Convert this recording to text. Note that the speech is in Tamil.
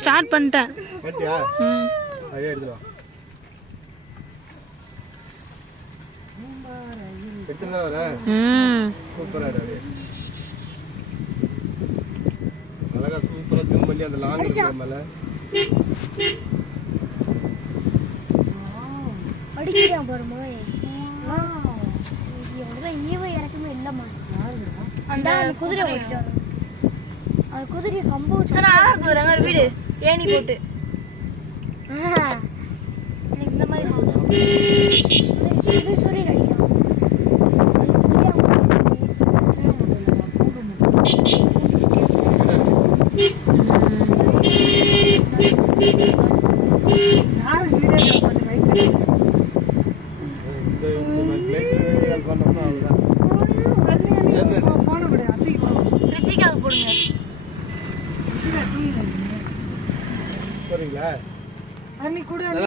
ஸ்டார்ட் பண்ணிட்டேன். பண்ணிட்டியா? அதே எடுத்துவா. எடுத்துதான் வர. சூப்பரா இருக்கு. அழகா சூப்பரா ஜூம் பண்ணி அந்த லாங் மேல அடிக்கிறா பாருமா. இவங்க ஈவ இறக்கமே இல்லம்மா. அந்த குதிரை ஓடிட்டாரு. அந்த குதிரை கம்பு சனா ஆக்கு வரங்க வீடு ஏணி போட்டு. எனக்கு இந்த மாதிரி சூரி அடிக்கிறான். யாரு வீடியோ பண்ணி வைக்கிறீங்க? போன விட அதிகம் ரித்திகாக போடுங்க. போறீங்களா? அன்னி கூட